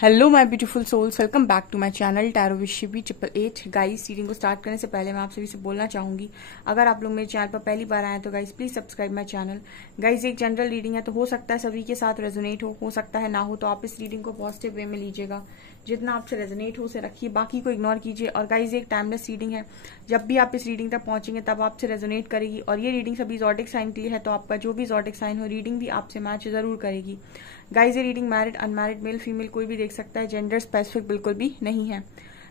Hello my beautiful souls, welcome back to my channel tarot with Shivi 888। Guys, reading को start करने से पहले मैं आप सभी से बोलना चाहूंगी, अगर आप लोग मेरे चैनल पर पहली बार आए तो guys please subscribe my channel. Guys, एक जनरल रीडिंग है तो हो सकता है सभी के साथ रेजोनेट हो सकता है ना हो, तो आप इस रीडिंग को पॉजिटिव वे में लीजिएगा। जितना आपसे रेजोनेट हो उसे रखिए, बाकी को इग्नोर कीजिए। और गाइस, एक टाइमलेस रीडिंग है, जब भी आप इस रीडिंग तक पहुंचेंगे तब आपसे रेजोनेट करेगी। और ये रीडिंग सभी ज़ोडिक साइन के लिए है, तो आपका जो भी ज़ोडिक साइन हो रीडिंग भी आपसे मैच जरूर करेगी। गाइस, ये reading married unmarried male female कोई भी देख सकता है, जेंडर स्पेसिफिक बिल्कुल भी नहीं है।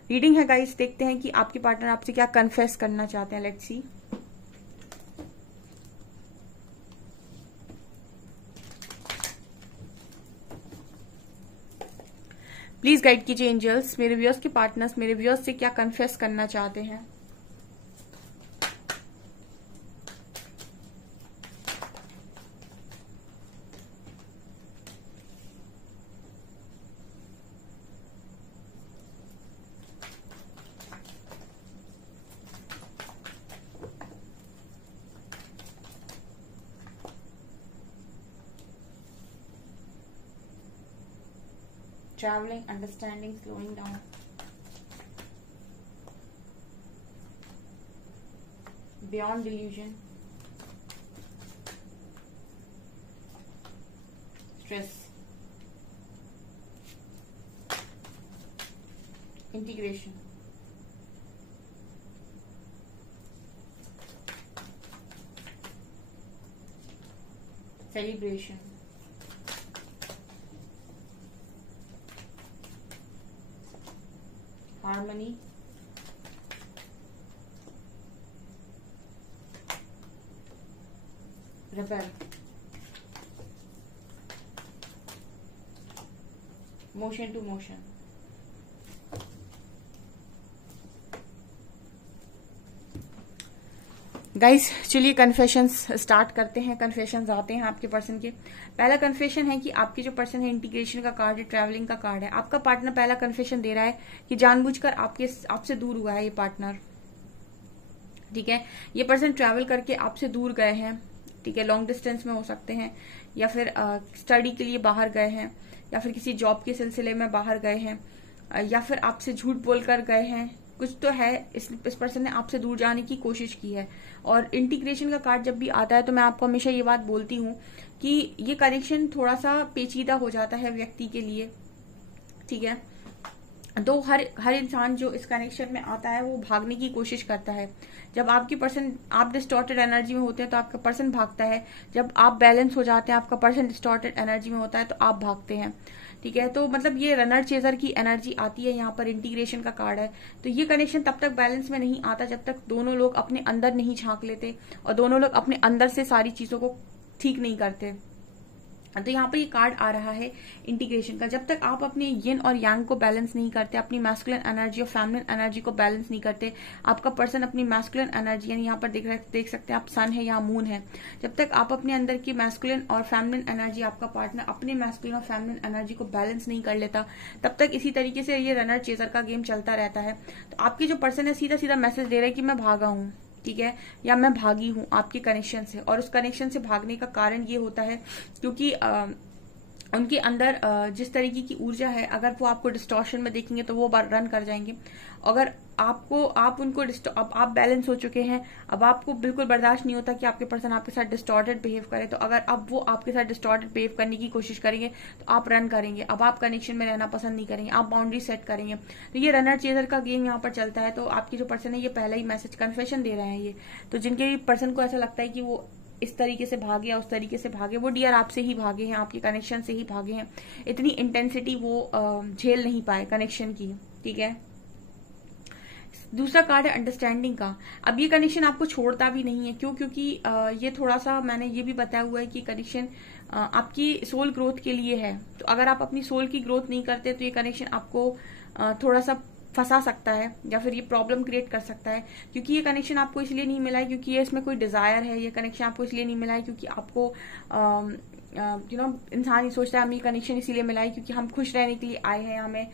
रीडिंग है गाइस, देखते हैं कि आपके पार्टनर आपसे क्या कन्फेस करना चाहते हैं। Let's see. प्लीज गाइड कीजिए एंजल्स, मेरे व्यूअर्स के पार्टनर्स मेरे व्यूअर्स से क्या कन्फेस करना चाहते हैं। Traveling, understanding, slowing down. Beyond delusion. Stress. Integration. Celebration. Harmony. Rebel. Motion to motion. Guys, चलिए कन्फेशंस स्टार्ट करते हैं। कन्फेशंस आते हैं आपके पर्सन के। पहला कन्फेशन है कि आपके जो पर्सन है, इंटीग्रेशन का कार्ड है, ट्रैवलिंग का कार्ड है। आपका पार्टनर पहला कन्फेशन दे रहा है कि जानबूझकर आपसे दूर हुआ है ये पार्टनर। ठीक है, ये पर्सन ट्रैवल करके आपसे दूर गए हैं। ठीक है, लॉन्ग डिस्टेंस में हो सकते हैं, या फिर स्टडी के लिए बाहर गए हैं, या फिर किसी जॉब के सिलसिले में बाहर गए हैं, या फिर आपसे झूठ बोलकर गए हैं। कुछ तो है, इस पर्सन ने आपसे दूर जाने की कोशिश की है। और इंटीग्रेशन का कार्ड जब भी आता है तो मैं आपको हमेशा ये बात बोलती हूँ कि ये कनेक्शन थोड़ा सा पेचीदा हो जाता है व्यक्ति के लिए। ठीक है, तो हर इंसान जो इस कनेक्शन में आता है वो भागने की कोशिश करता है। जब आपकी पर्सन आप डिस्टॉर्टेड एनर्जी में होते हैं तो आपका पर्सन भागता है। जब आप बैलेंस हो जाते हैं, आपका पर्सन डिस्टॉर्टेड एनर्जी में होता है तो आप भागते हैं। ठीक है, तो मतलब ये रनर चेजर की एनर्जी आती है यहाँ पर। इंटीग्रेशन का कार्ड है, तो ये कनेक्शन तब तक बैलेंस में नहीं आता जब तक दोनों लोग अपने अंदर नहीं झांक लेते और दोनों लोग अपने अंदर से सारी चीजों को ठीक नहीं करते। तो यहाँ पर ये कार्ड आ रहा है इंटीग्रेशन का। जब तक आप अपने यिन और यांग को बैलेंस नहीं करते, अपनी मैस्कुलिन एनर्जी और फेमिनिन एनर्जी को बैलेंस नहीं करते, आपका पर्सन अपनी मैस्कुलिन एनर्जी, यानी यहाँ पर देख सकते हैं आप सन है या मून है, जब तक आप अपने अंदर की मैस्कुलिन और फेमिनिन एनर्जी, आपका पार्टनर अपने मैस्कुलिन और फेमिनिन एनर्जी को बैलेंस नहीं कर लेता, तब तक इसी तरीके से ये रनर चेजर का गेम चलता रहता है। तो आपकी जो पर्सन है सीधा सीधा मैसेज दे रहा है कि मैं भागा हूँ, ठीक है, या मैं भागी हूं आपके कनेक्शन से। और उस कनेक्शन से भागने का कारण ये होता है क्योंकि उनके अंदर जिस तरीके की ऊर्जा है, अगर वो आपको डिस्टॉर्शन में देखेंगे तो वो रन कर जाएंगे। अगर आप बैलेंस हो चुके हैं, अब आपको बिल्कुल बर्दाश्त नहीं होता कि आपके पर्सन आपके साथ डिस्टॉर्टेड बिहेव करे, तो अगर अब वो आपके साथ डिस्टॉर्टेड बिहेव करने की कोशिश करेंगे तो आप रन करेंगे। अब आप कनेक्शन में रहना पसंद नहीं करेंगे, आप बाउंड्री सेट करेंगे। तो ये रनर चेजर का गेम यहाँ पर चलता है। तो आपकी जो पर्सन है ये पहला ही मैसेज कन्फेशन दे रहे हैं ये। तो जिनके पर्सन को ऐसा लगता है कि वो इस तरीके से भागे या उस तरीके से भागे, वो डियर आपसे ही भागे हैं, आपके कनेक्शन से ही भागे हैं। इतनी इंटेंसिटी वो झेल नहीं पाए कनेक्शन की। ठीक है, दूसरा कार्ड है अंडरस्टैंडिंग का। अब ये कनेक्शन आपको छोड़ता भी नहीं है। क्यों? क्योंकि ये थोड़ा सा मैंने ये भी बताया हुआ है कि कनेक्शन आपकी सोल ग्रोथ के लिए है। तो अगर आप अपनी सोल की ग्रोथ नहीं करते तो ये कनेक्शन आपको थोड़ा सा फंसा सकता है या फिर ये प्रॉब्लम क्रिएट कर सकता है। क्योंकि ये कनेक्शन आपको इसलिए नहीं मिला है क्योंकि ये इसमें कोई डिजायर है। ये कनेक्शन आपको इसलिए नहीं मिला है क्योंकि आपको इंसान ये सोचता है हमें ये कनेक्शन इसीलिए मिला है क्योंकि हम खुश रहने के लिए आए हैं, हमें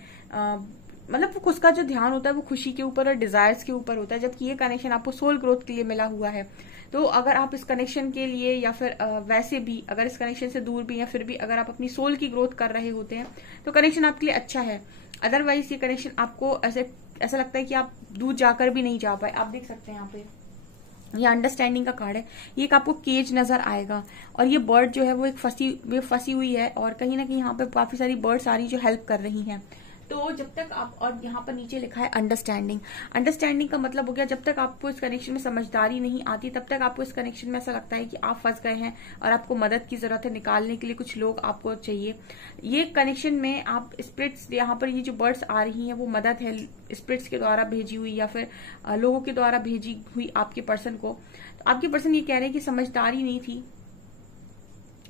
मतलब वो उसका जो ध्यान होता है वो खुशी के ऊपर और डिजायर्स के ऊपर होता है, जबकि ये कनेक्शन आपको सोल ग्रोथ के लिए मिला हुआ है। तो अगर आप इस कनेक्शन के लिए या फिर वैसे भी अगर इस कनेक्शन से दूर भी या फिर भी अगर आप अपनी सोल की ग्रोथ कर रहे होते हैं तो कनेक्शन आपके लिए अच्छा है। अदरवाइज ये कनेक्शन आपको ऐसा लगता है कि आप दूर जाकर भी नहीं जा पाए। आप देख सकते हैं यहाँ पे ये अंडरस्टैंडिंग का कार्ड है, ये एक आपको केज नजर आएगा और ये बर्ड जो है वो एक फंसी हुई है और कहीं ना कहीं यहाँ पे काफी सारी बर्ड्स आ रही जो हेल्प कर रही हैं। तो जब तक आप, और यहाँ पर नीचे लिखा है अंडरस्टैंडिंग का मतलब हो गया जब तक आपको इस कनेक्शन में समझदारी नहीं आती तब तक आपको इस कनेक्शन में ऐसा लगता है कि आप फंस गए हैं और आपको मदद की जरूरत है, निकालने के लिए कुछ लोग आपको चाहिए। ये कनेक्शन में आप स्पिरिट्स, यहाँ पर ये जो बर्ड्स आ रही हैं वो मदद है स्पिरिट्स के द्वारा भेजी हुई या फिर लोगों के द्वारा भेजी हुई आपके पर्सन को। तो आपके पर्सन ये कह रहे हैं कि समझदारी नहीं थी,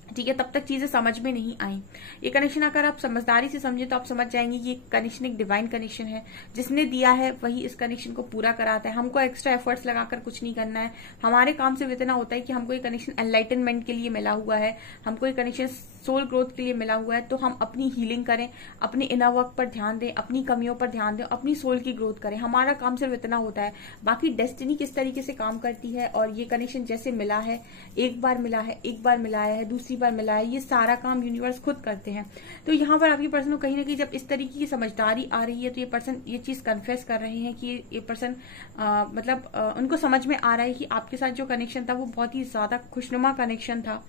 ठीक है, तब तक चीजें समझ में नहीं आई। ये कनेक्शन अगर आप समझदारी से समझे तो आप समझ जाएंगे कि ये कनेक्शन एक डिवाइन कनेक्शन है, जिसने दिया है वही इस कनेक्शन को पूरा कराता है। हमको एक्स्ट्रा एफर्ट्स लगाकर कुछ नहीं करना है, हमारे काम सिर्फ इतना होता है कि हमको ये कनेक्शन एनलाइटनमेंट के लिए मिला हुआ है, हमको ये कनेक्शन सोल ग्रोथ के लिए मिला हुआ है। तो हम अपनी हीलिंग करें, अपने इनर वर्क पर ध्यान दें, अपनी कमियों पर ध्यान दें, अपनी सोल की ग्रोथ करें। हमारा काम सिर्फ इतना होता है। बाकी डेस्टिनी किस तरीके से काम करती है और ये कनेक्शन जैसे मिला है, एक बार मिला है, एक बार मिलाया है, दूसरी बार मिला है, ये सारा काम यूनिवर्स खुद करते हैं। तो यहाँ पर आपके पर्सन को कहीं ना कहीं जब इस तरीके की समझदारी आ रही है तो ये पर्सन ये चीज कन्फेस कर रहे हैं कि ये पर्सन उनको समझ में आ रहा है कि आपके साथ जो कनेक्शन था वो बहुत ही ज्यादा खुशनुमा कनेक्शन था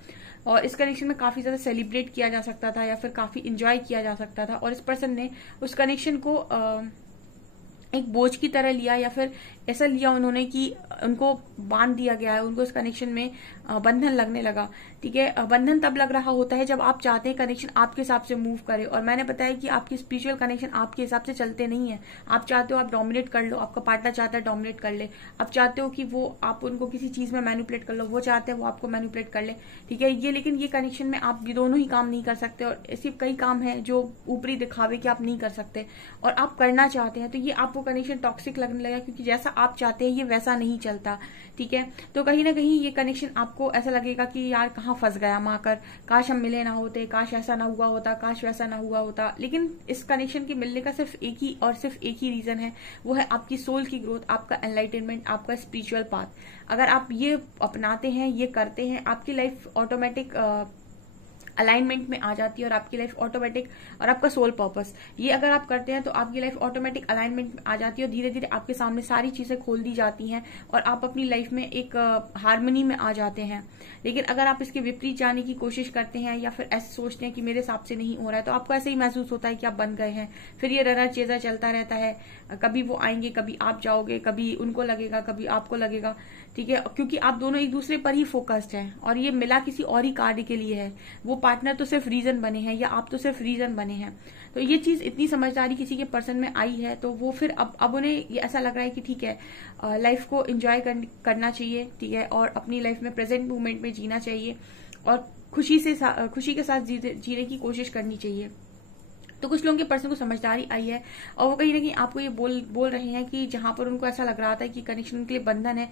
और इस कनेक्शन में काफी ज्यादा सेलिब्रेट किया जा सकता था या फिर काफी इंजॉय किया जा सकता था। और इस पर्सन ने उस कनेक्शन को एक बोझ की तरह लिया या फिर ऐसा लिया उन्होंने कि उनको बांध दिया गया है, उनको इस कनेक्शन में बंधन लगने लगा। ठीक है, बंधन तब लग रहा होता है जब आप चाहते हैं कनेक्शन आपके हिसाब से मूव करे। और मैंने बताया कि आपकी स्पिरिचुअल कनेक्शन आपके हिसाब से चलते नहीं है। आप चाहते हो आप डोमिनेट कर लो, आपका पार्टनर चाहता है डोमिनेट कर ले, आप चाहते हो कि वो आप उनको किसी चीज में मैनिपुलेट कर लो, वो चाहते हैं वो आपको मैनिपुलेट कर ले। ठीक है, ये लेकिन ये कनेक्शन में आप ये दोनों ही काम नहीं कर सकते और ऐसे कई काम है जो ऊपरी दिखावे कि आप नहीं कर सकते और आप करना चाहते हैं। तो ये आपको कनेक्शन टॉक्सिक लगने लगा क्योंकि जैसा आप चाहते हैं ये वैसा नहीं चलता। ठीक है, तो कहीं ना कहीं ये कनेक्शन आपको ऐसा लगेगा कि यार कहाँ फंस गया हम आकर, काश हम मिले ना होते, काश ऐसा ना हुआ होता, काश वैसा ना हुआ होता। लेकिन इस कनेक्शन के मिलने का सिर्फ एक ही और सिर्फ एक ही रीजन है, वो है आपकी सोल की ग्रोथ, आपका एनलाइटनमेंट, आपका स्पिरिचुअल पाथ। अगर आप ये अपनाते हैं, ये करते हैं, आपकी लाइफ ऑटोमेटिक अलाइनमेंट में आ जाती है और आपकी लाइफ ऑटोमेटिक, और आपका सोल पर्पस ये अगर आप करते हैं तो आपकी लाइफ ऑटोमेटिक अलाइनमेंट में आ जाती है और धीरे धीरे आपके सामने सारी चीजें खोल दी जाती हैं और आप अपनी लाइफ में एक हार्मनी में आ जाते हैं। लेकिन अगर आप इसके विपरीत जाने की कोशिश करते हैं या फिर ऐसे सोचते हैं कि मेरे हिसाब से नहीं हो रहा है, तो आपको ऐसे ही महसूस होता है कि आप बन गए हैं। फिर ये रनर चेजर चलता रहता है, कभी वो आएंगे, कभी आप जाओगे, कभी उनको लगेगा, कभी आपको लगेगा। ठीक है, क्योंकि आप दोनों एक दूसरे पर ही फोकस्ड हैं और ये मिला किसी और ही कार्य के लिए है। वो पार्टनर तो सिर्फ रीजन बने हैं या आप तो सिर्फ रीजन बने हैं। तो ये चीज इतनी समझदारी किसी के पर्सन में आई है तो वो फिर अब उन्हें ये ऐसा लग रहा है कि ठीक है, लाइफ को एंजॉय करना चाहिए। ठीक है, और अपनी लाइफ में प्रेजेंट मोमेंट में जीना चाहिए और खुशी के साथ जीने की कोशिश करनी चाहिए। तो कुछ लोगों के पर्सन को समझदारी आई है और वो कहीं ना कहीं आपको ये बोल रहे हैं कि जहां पर उनको ऐसा लग रहा था कि कनेक्शन उनके लिए बंधन है,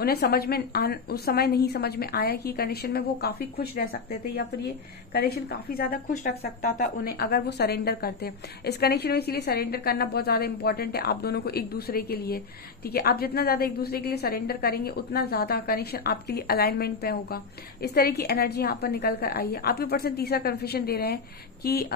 उन्हें समझ में उस समय नहीं समझ में आया कि कनेक्शन में वो काफी खुश रह सकते थे या फिर ये कनेक्शन काफी ज्यादा खुश रख सकता था उन्हें अगर वो सरेंडर करते। इस कनेक्शन में इसीलिए सरेंडर करना बहुत ज्यादा इंपॉर्टेंट है आप दोनों को एक दूसरे के लिए। ठीक है, आप जितना ज्यादा एक दूसरे के लिए सरेंडर करेंगे उतना ज्यादा कनेक्शन आपके लिए अलाइनमेंट पे होगा। इस तरह की एनर्जी यहाँ पर निकल कर आई है। आपके पर्सन तीसरा कन्फ्यूजन दे रहे हैं कि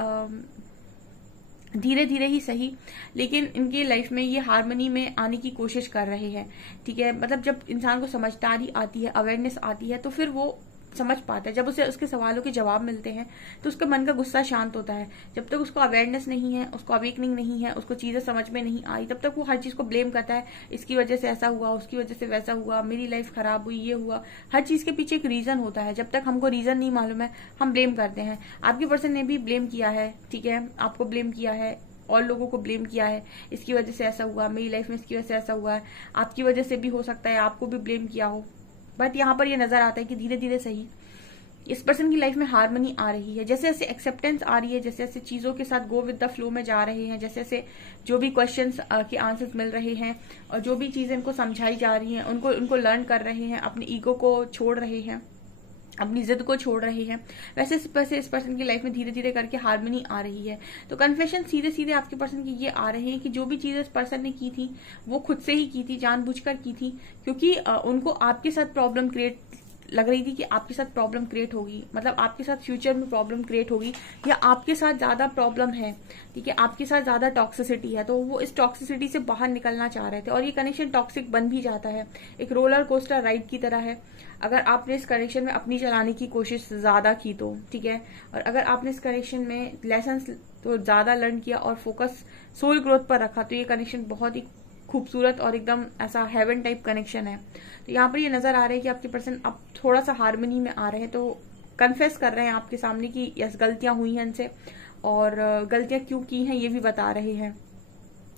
धीरे धीरे ही सही लेकिन इनके लाइफ में ये हार्मनी में आने की कोशिश कर रहे हैं। ठीक है, मतलब जब इंसान को समझदारी आती है, अवेयरनेस आती है तो फिर वो समझ पाता है। जब उसे उसके सवालों के जवाब मिलते हैं तो उसका मन का गुस्सा शांत होता है। जब तक उसको अवेयरनेस नहीं है, उसको अवेकनिंग नहीं है, उसको चीजें समझ में नहीं आई, तब तक वो हर चीज को ब्लेम करता है। इसकी वजह से ऐसा हुआ, उसकी वजह से वैसा हुआ, मेरी लाइफ खराब हुई, ये हुआ। हर चीज के पीछे एक रीजन होता है। जब तक हमको रीजन नहीं मालूम है हम ब्लेम करते हैं। आपके पर्सन ने भी ब्लेम किया है। ठीक है, आपको ब्लेम किया है और लोगों को ब्लेम किया है, इसकी वजह से ऐसा हुआ, मेरी लाइफ में इसकी वजह से ऐसा हुआ है। आपकी वजह से भी हो सकता है आपको भी ब्लेम किया हो। बट यहाँ पर ये नजर आता है कि धीरे धीरे सही इस पर्सन की लाइफ में हार्मनी आ रही है। जैसे जैसे एक्सेप्टेंस आ रही है, जैसे जैसे चीजों के साथ गो विद द फ्लो में जा रहे हैं, जैसे जैसे जो भी क्वेश्चंस के आंसर्स मिल रहे हैं और जो भी चीजें इनको समझाई जा रही हैं उनको लर्न कर रहे हैं, अपने ईगो को छोड़ रहे हैं। अपनी जिद को छोड़ रहे हैं, वैसे इस पर्सन की लाइफ में धीरे धीरे करके हार्मनी आ रही है। तो कन्फेशन सीधे सीधे आपके पर्सन की ये आ रहे हैं कि जो भी चीजें इस पर्सन ने की थी वो खुद से ही की थी, जानबूझकर की थी, क्योंकि उनको आपके साथ प्रॉब्लम क्रिएट लग रही थी कि आपके साथ प्रॉब्लम क्रिएट होगी, मतलब आपके साथ फ्यूचर में प्रॉब्लम क्रिएट होगी, या आपके साथ ज्यादा प्रॉब्लम है, ठीक है, आपके साथ ज्यादा टॉक्सिसिटी है, तो वो इस टॉक्सिसिटी से बाहर निकलना चाह रहे थे। और ये कनेक्शन टॉक्सिक बन भी जाता है, एक रोलर कोस्टर राइड की तरह है। अगर आपने इस कनेक्शन में अपनी चलाने की कोशिश ज्यादा की तो ठीक है, और अगर आपने इस कनेक्शन में लेसन तो ज्यादा लर्न किया और फोकस सोल ग्रोथ पर रखा, तो ये कनेक्शन बहुत ही खूबसूरत और एकदम ऐसा हेवन टाइप कनेक्शन है। तो यहाँ पर ये नजर आ रहा है कि आपके पर्सन अब थोड़ा सा हार्मनी में आ रहे हैं, तो कन्फेस कर रहे हैं आपके सामने कि यस गलतियां हुई हैं इनसे, और गलतियां क्यों की हैं ये भी बता रहे हैं।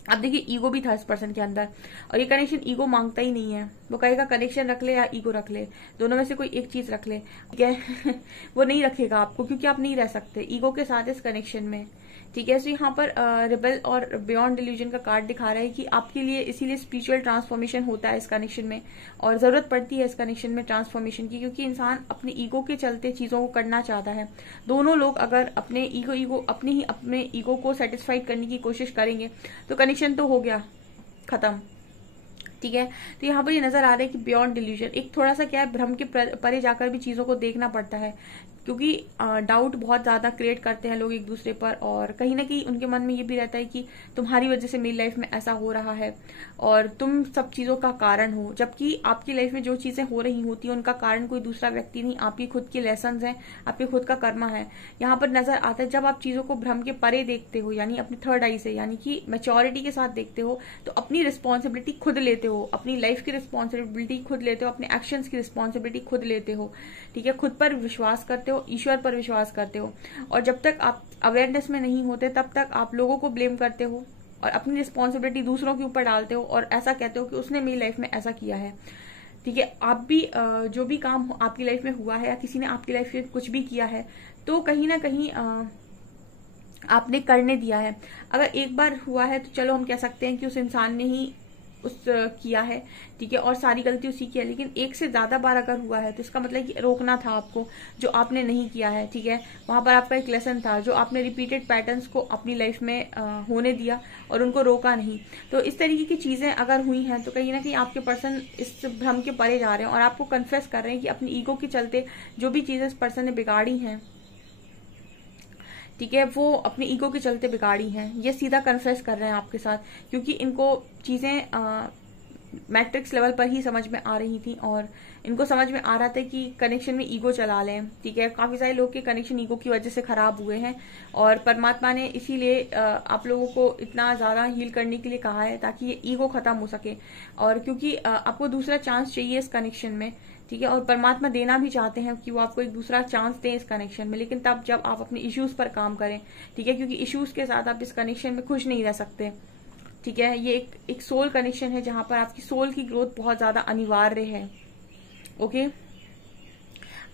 अब देखिए ईगो भी था इस पर्सन के अंदर, और ये कनेक्शन ईगो मांगता ही नहीं है, वो कहेगा कनेक्शन रख ले या ईगो रख ले, दोनों में से कोई एक चीज रख ले, ठीक है वो नहीं रखेगा आपको, क्योंकि आप नहीं रह सकते ईगो के साथ इस कनेक्शन में, ठीक है। तो यहाँ पर रिबेल और बियॉन्ड डिल्यूजन का कार्ड दिखा रहा है कि आपके लिए इसीलिए स्पिरिचुअल ट्रांसफॉर्मेशन होता है इस कनेक्शन में, और जरूरत पड़ती है इस कनेक्शन में ट्रांसफॉर्मेशन की, क्योंकि इंसान अपने ईगो के चलते चीजों को करना चाहता है। दोनों लोग अगर अपने ईगो को सेटिस्फाइड करने की कोशिश करेंगे तो कनेक्शन तो हो गया खत्म, ठीक है। तो यहाँ पर ये नजर आ रहा है कि बियॉन्ड डिल्यूजन एक थोड़ा सा क्या है, भ्रम के परे जाकर भी चीजों को देखना पड़ता है, क्योंकि डाउट बहुत ज्यादा क्रिएट करते हैं लोग एक दूसरे पर, और कहीं ना कहीं उनके मन में ये भी रहता है कि तुम्हारी वजह से मेरी लाइफ में ऐसा हो रहा है और तुम सब चीजों का कारण हो, जबकि आपकी लाइफ में जो चीजें हो रही होती है उनका कारण कोई दूसरा व्यक्ति नहीं, आपकी खुद की लेसन्स हैं, आपके खुद का कर्मा है। यहाँ पर नजर आता है जब आप चीजों को भ्रम के परे देखते हो, यानी अपनी थर्ड आई से, यानी कि मैच्योरिटी के साथ देखते हो, तो अपनी रिस्पॉन्सिबिलिटी खुद लेते हो, अपनी लाइफ की रिस्पॉन्सिबिलिटी खुद लेते हो, अपने एक्शंस की रिस्पॉन्सिबिलिटी खुद लेते हो, ठीक है, खुद पर विश्वास करते हो, ईश्वर पर विश्वास करते हो। और जब तक आप अवेयरनेस में नहीं होते तब तक आप लोगों को ब्लेम करते हो और अपनी रिस्पॉन्सिबिलिटी दूसरों के ऊपर डालते हो, और ऐसा कहते हो कि उसने मेरी लाइफ में ऐसा किया है, ठीक है। आप भी जो भी काम आपकी लाइफ में हुआ है या किसी ने आपकी लाइफ में कुछ भी किया है, तो कहीं ना कहीं आपने करने दिया है। अगर एक बार हुआ है तो चलो हम कह सकते हैं कि उस इंसान ने ही किया है, ठीक है, और सारी गलती उसी की है, लेकिन एक से ज्यादा बार अगर हुआ है तो इसका मतलब कि रोकना था आपको, जो आपने नहीं किया है, ठीक है। वहां पर आपका एक लेसन था, जो आपने रिपीटेड पैटर्न्स को अपनी लाइफ में होने दिया और उनको रोका नहीं। तो इस तरीके की चीजें अगर हुई हैं तो कहीं ना कहीं आपके पर्सन इस भ्रम के परे जा रहे हैं और आपको कन्फेस कर रहे हैं कि अपनी ईगो के चलते जो भी चीजें इस पर्सन ने बिगाड़ी हैं, ठीक है, वो अपने ईगो के चलते बिगाड़ी हैं, ये सीधा कन्फेस कर रहे हैं आपके साथ, क्योंकि इनको चीजें मैट्रिक्स लेवल पर ही समझ में आ रही थी, और इनको समझ में आ रहा था कि कनेक्शन में ईगो चला लें, ठीक है। काफी सारे लोग के कनेक्शन ईगो की वजह से खराब हुए हैं, और परमात्मा ने इसीलिए आप लोगों को इतना ज्यादा हील करने के लिए कहा है ताकि ये ईगो खत्म हो सके, और क्योंकि आपको दूसरा चांस चाहिए इस कनेक्शन में, ठीक है, और परमात्मा देना भी चाहते हैं कि वो आपको एक दूसरा चांस दें इस कनेक्शन में, लेकिन तब जब आप अपने इश्यूज पर काम करें, ठीक है, क्योंकि इश्यूज के साथ आप इस कनेक्शन में खुश नहीं रह सकते, ठीक है। ये एक सोल कनेक्शन है जहां पर आपकी सोल की ग्रोथ बहुत ज्यादा अनिवार्य है, ओके।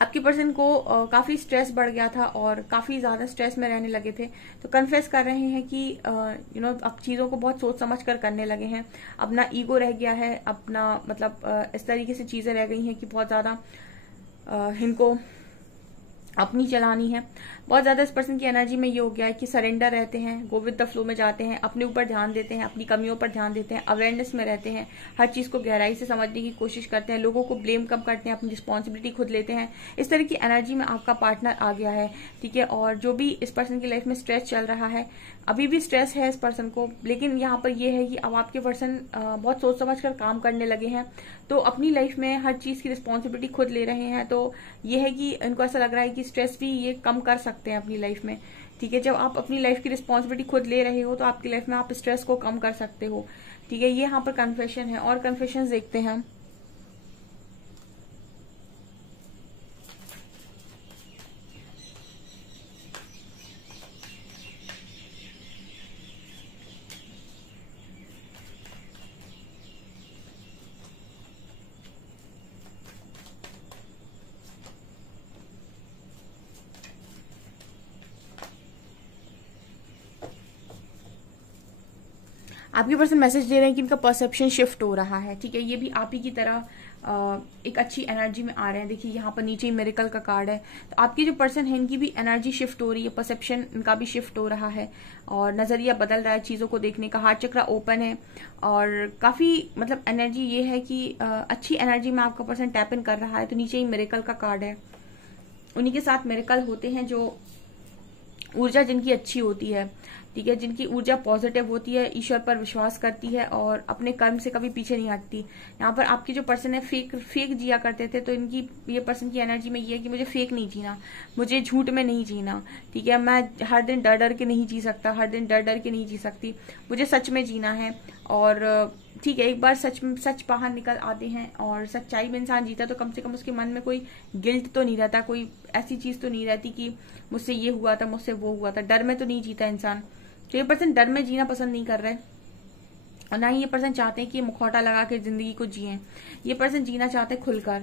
आपके पर्सन को काफी स्ट्रेस बढ़ गया था और काफी ज्यादा स्ट्रेस में रहने लगे थे, तो कन्फेस कर रहे हैं कि अब चीजों को बहुत सोच समझ कर करने लगे हैं, अपना ईगो रह गया है, अपना मतलब इस तरीके से चीजें रह गई हैं कि बहुत ज्यादा इनको अपनी चलानी है। बहुत ज्यादा इस पर्सन की एनर्जी में ये हो गया है कि सरेंडर रहते हैं, गो विद द फ्लो में जाते हैं, अपने ऊपर ध्यान देते हैं, अपनी कमियों पर ध्यान देते हैं, अवेयरनेस में रहते हैं, हर चीज को गहराई से समझने की कोशिश करते हैं, लोगों को ब्लेम कम करते हैं, अपनी रिस्पॉन्सिबिलिटी खुद लेते हैं। इस तरह की एनर्जी में आपका पार्टनर आ गया है, ठीक है। और जो भी इस पर्सन की लाइफ में स्ट्रेस चल रहा है, अभी भी स्ट्रेस है इस पर्सन को, लेकिन यहाँ पर यह है कि अब आपके पर्सन बहुत सोच समझ कर काम करने लगे हैं, तो अपनी लाइफ में हर चीज की रिस्पॉन्सिबिलिटी खुद ले रहे हैं। तो ये है कि इनको ऐसा लग रहा है कि स्ट्रेस भी ये कम कर सकते हैं अपनी लाइफ में, ठीक है। जब आप अपनी लाइफ की रिस्पॉन्सिबिलिटी खुद ले रहे हो तो आपकी लाइफ में आप स्ट्रेस को कम कर सकते हो, ठीक है। ये यहाँ पर कन्फेशन है, और कन्फेशन देखते हैं हम। आपके पर्सन मैसेज दे रहे हैं कि इनका परसेप्शन शिफ्ट हो रहा है, ठीक है। ये भी आप ही की तरह एक अच्छी एनर्जी में आ रहे हैं। देखिए यहाँ पर नीचे ही मिरेकल का कार्ड है। तो आपकी जो पर्सन है इनकी भी एनर्जी शिफ्ट हो रही है, परसेप्शन इनका भी शिफ्ट हो रहा है और नजरिया बदल रहा है चीजों को देखने का। हार्ट चक्रा ओपन है और काफी मतलब एनर्जी ये है कि अच्छी एनर्जी में आपका पर्सन टैप इन कर रहा है। तो नीचे ही मिरेकल का कार्ड है। उन्हीं के साथ मिरेकल होते हैं जो ऊर्जा जिनकी अच्छी होती है, ठीक है, जिनकी ऊर्जा पॉजिटिव होती है, ईश्वर पर विश्वास करती है और अपने कर्म से कभी पीछे नहीं हटती। यहाँ पर आपकी जो पर्सन है फेक जिया करते थे, तो इनकी ये पर्सन की एनर्जी में ये है कि मुझे फेक नहीं जीना, मुझे झूठ में नहीं जीना, ठीक है, मैं हर दिन डर डर के नहीं जी सकता, हर दिन डर डर के नहीं जी सकती, मुझे सच में जीना है। और ठीक है, एक बार सच बाहर निकल आते हैं और सच्चाई में इंसान जीता तो कम से कम उसके मन में कोई गिल्ट तो नहीं रहता, कोई ऐसी चीज तो नहीं रहती कि मुझसे ये हुआ था, मुझसे वो हुआ था। डर में तो नहीं जीता इंसान। तो ये पर्सन डर में जीना पसंद नहीं कर रहे और ना ही ये पर्सन चाहते हैं कि मुखौटा लगा के जिंदगी को जिए। ये पर्सन जीना चाहते हैं खुलकर।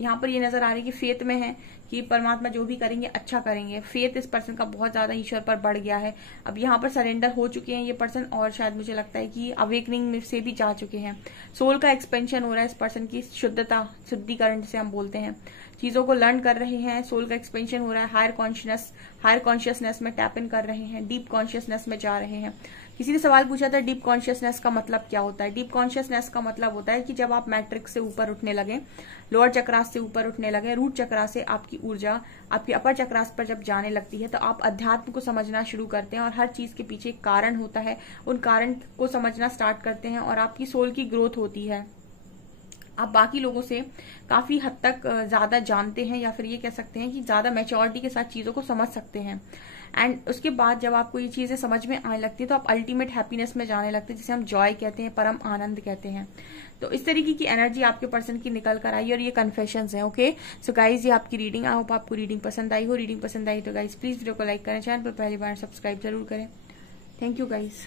यहाँ पर ये नजर आ रही है कि फेथ में है कि परमात्मा जो भी करेंगे अच्छा करेंगे। फेथ इस पर्सन का बहुत ज्यादा ईश्वर पर बढ़ गया है। अब यहाँ पर सरेंडर हो चुके हैं ये पर्सन और शायद मुझे लगता है कि अवेकनिंग में से भी जा चुके हैं। सोल का एक्सपेंशन हो रहा है इस पर्सन की, शुद्धिकरण से हम बोलते हैं। चीजों को लर्न कर रहे हैं, सोल का एक्सपेंशन हो रहा है, हायर कॉन्शियसनेस में टैप इन कर रहे हैं, डीप कॉन्शियसनेस में जा रहे हैं। किसी ने सवाल पूछा था डीप कॉन्शियसनेस का मतलब क्या होता है। डीप कॉन्शियसनेस का मतलब होता है कि जब आप मैट्रिक्स से ऊपर उठने लगे, लोअर चक्रास से ऊपर उठने लगे, रूट चक्रा से आपकी ऊर्जा आपकी अपर चक्रास पर जब जाने लगती है तो आप अध्यात्म को समझना शुरू करते हैं और हर चीज के पीछे एक कारण होता है, उन कारण को समझना स्टार्ट करते हैं और आपकी सोल की ग्रोथ होती है। आप बाकी लोगों से काफी हद तक ज्यादा जानते हैं या फिर ये कह सकते हैं कि ज्यादा मैच्योरिटी के साथ चीजों को समझ सकते हैं। एंड उसके बाद जब आपको ये चीजें समझ में आने लगती है तो आप अल्टीमेट हैप्पीनेस में जाने लगते हैं, जिसे हम जॉय कहते हैं, परम आनंद कहते हैं। तो इस तरीके की एनर्जी आपके पर्सन की निकल कर आई और ये कन्फेशंस है। ओके, सो गाइज ये आपकी रीडिंग, आई होप आपको रीडिंग पसंद आई हो। रीडिंग पसंद आई तो गाइज प्लीज वीडियो को लाइक करें, चैनल पर पहली बार सब्सक्राइब जरूर करें। Thank you guys.